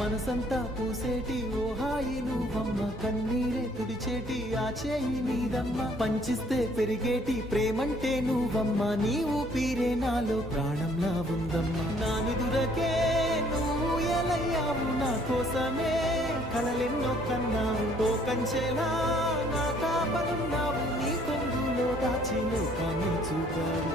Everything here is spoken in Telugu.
మనసంతా పూసేటి ఓ హాయి నువ్వమ్మ, కన్నీరే తుడిచేటి ఆ చేయి నీదమ్మ, పంచిస్తే పెరిగేటి ప్రేమంటే నువ్వమ్మ, నీ ఊపిరే నాలో ప్రాణంలా ఉందమ్మ. నా నిదురకే నువ్వు ఎలయ్యావు, నా కోసమే కలలెన్నో కన్నావు, ఓ కంచెలా నా కాపలున్నావు, నీ కొంగులో దాచి లోకాన్ని చూపావు.